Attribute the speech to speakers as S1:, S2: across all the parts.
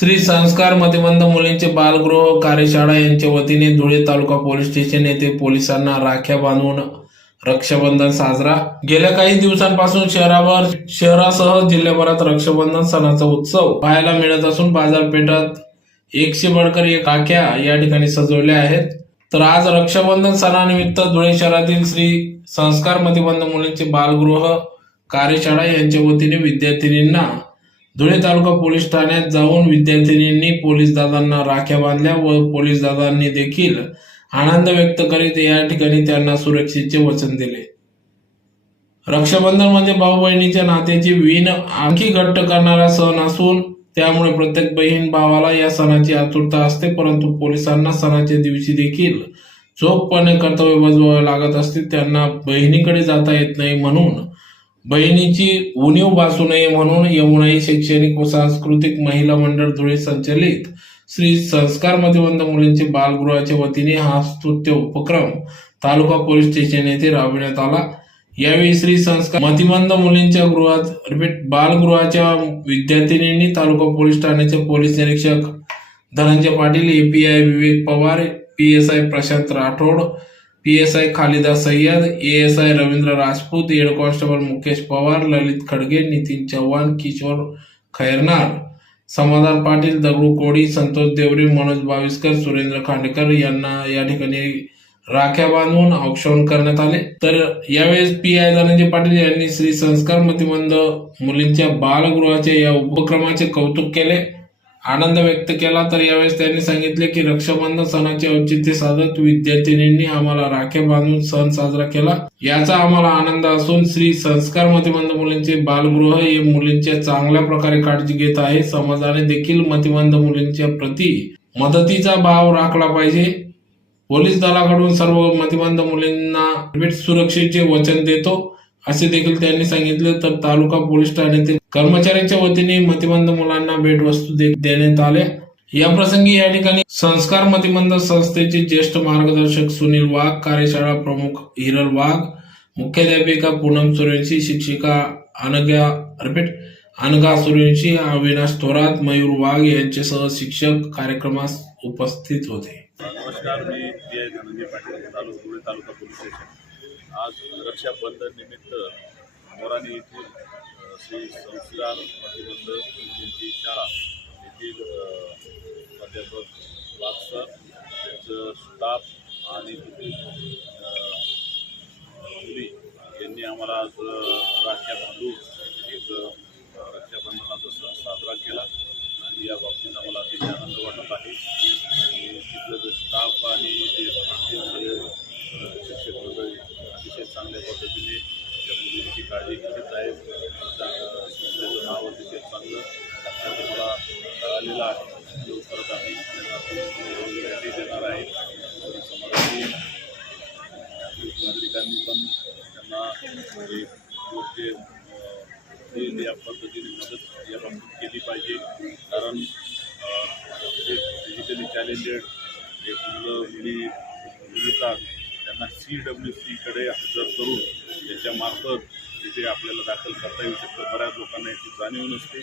S1: श्री संस्कार मतिबंध मुलींचे बालगृह कार्यशाळा यांच्या वतीने धुळे तालुका पोलीस स्टेशन येथे पोलिसांना राख्या बांधून रक्षाबंधन साजरा. गेल्या काही दिवसांपासून शहरावर शहरासह जिल्ह्याभरात रक्षाबंधन सणाचा उत्सव पाहायला मिळत असून बाजारपेठात एकशे बडकर एक राख्या या ठिकाणी सजवल्या आहेत. तर आज रक्षाबंधन सणानिमित्त धुळे शहरातील श्री संस्कार मतिबंध मुलींचे बालगृह कार्यशाळा यांच्या वतीने विद्यार्थिनींना धुळे तालुका पोलीस ठाण्यात जाऊन विद्यार्थिनींनी पोलीस दादांना राख्या बांधल्या व पोलीस दादांनी देखील आनंद व्यक्त करीत या ठिकाणी त्यांना सुरक्षेचे वचन दिले. रक्षाबंधन म्हणजे भाऊ बहिणीच्या नात्याची वीण आणखी घट्ट करणारा सण असून त्यामुळे प्रत्येक बहीण भावाला या सणाची आतुरता असते परंतु पोलिसांना सणाच्या दिवशी देखील चोखपणे कर्तव्य बजवावे लागत असते. त्यांना बहिणीकडे जाता येत नाही म्हणून बहिणीची उणीव भासू नये म्हणून यमुनाई शैक्षणिक व सांस्कृतिक महिला मंडळ धुळे संचलित श्री संस्कार मतिमंद मुलींचे बालगृहाच्या वतीने हा स्तुत्य उपक्रम तालुका पोलीस स्टेशन येथे राबविण्यात आला. यावेळी श्री संस्कार मतिमंद मुलींच्या गृहात रिपीट बालगृहाच्या विद्यार्थिनींनी तालुका पोलीस ठाण्याचे पोलीस निरीक्षक Dhananjay Patil API Vivek Pawar P S I Prashant Rathod P S I Khalida Sayyed A S I Ravindra Rajput head constable Mukesh Pawar Lalit Khadge Nitin Chavan Kishor Khairnar Samadhan Patil Dagdu कोडी संतोष देवरे मनोज बाविस्कर सुरेंद्र खांडेकर यांना या ठिकाणी राख्या बांधून औक्षण करण्यात आले. तर यावेळेस पी आय धनंजय पाटील यांनी श्री संस्कार मतिमंद मुलींच्या बालगृहाच्या या उपक्रमाचे कौतुक केले. आनंद व्यक्त केला तर यावेळेस त्यांनी सांगितले की रक्षाबंधन सणाचे औचित्य साधत विद्यार्थिनींनी आम्हाला राख्या बांधून सण साजरा केला. याचा आम्हाला आनंद असून श्री संस्कार मतिमंद मुलींचे बालगृह हे मुलींच्या चांगल्या प्रकारे काळजी घेत आहे. समाजाने देखील मतिमंद मुलींच्या प्रती मदतीचा भाव राखला पाहिजे. पोलीस दलाकडून सर्व मतिमंद मुलींना सुरक्षेचे वचन देतो. असे देखील त्यांनी सांगितले तर तालुका पोलीस ठाण्यातील कर्मचाऱ्यांच्या वतीने मतिमंद मुलांना भेटवस्तू देण्यात आल्या. या प्रसंगी या ठिकाणी संस्कार मतिमंद संस्थेचे ज्येष्ठ मार्गदर्शक सुनील वाघ कार्यशाळा प्रमुख हिरल वाघ मुख्याध्यापिका पूनम सूर्यवंशी शिक्षिका अनघा रिपीट अनघा सूर्यवंशी अविनाश थोरात मयूर वाघ यांचे शिक्षक कार्यक्रमास उपस्थित होते.
S2: नमस्कार मी धनंजय पाटील तालुका पोलीस स्टेशन. आज रक्षाबंधन निमित्त मोराणी येथील श्री संस्कार प्रतिबंध शाळा येथील प्राध्यापक वागसर त्यांचं स्टाफ आणि मुली यांनी आम्हाला आज अ, राख्या बांधून एक रक्षाबंधनाचा सण साजरा केला. आणि या बाबतीत आम्हाला अतिशय आनंद वाटत आहे. या पद्धतीने मदत या बाबतीत केली पाहिजे. कारण जे फिजिकली चॅलेंजेड जे मुलं मुली मिळतात त्यांना सी डब्ल्यू सीकडे हजर करून त्याच्यामार्फत तिथे आपल्याला दाखल करता येऊ शकतं. बऱ्याच लोकांना याची जाणीव नसते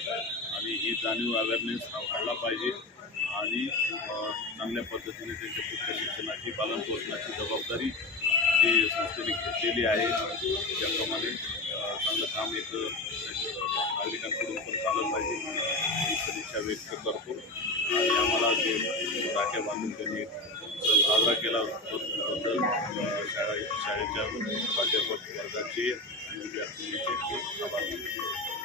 S2: आणि ही जाणीव अवेअरनेस हा वाढला पाहिजे आणि चांगल्या पद्धतीने त्यांच्या पुढच्या शिक्षणाची पालनपोषणाची जबाबदारी जी संस्थेने घेतलेली आहे त्याप्रमाणे चांगलं काम एक चाललं सदिच्छा व्यक्त करतो आणि आम्हाला जे राख्या बांधून त्यांनी साजरा केला बद्दल शाळा शाळेच्या प्राध्यापक वर्गाचे आणि आभार.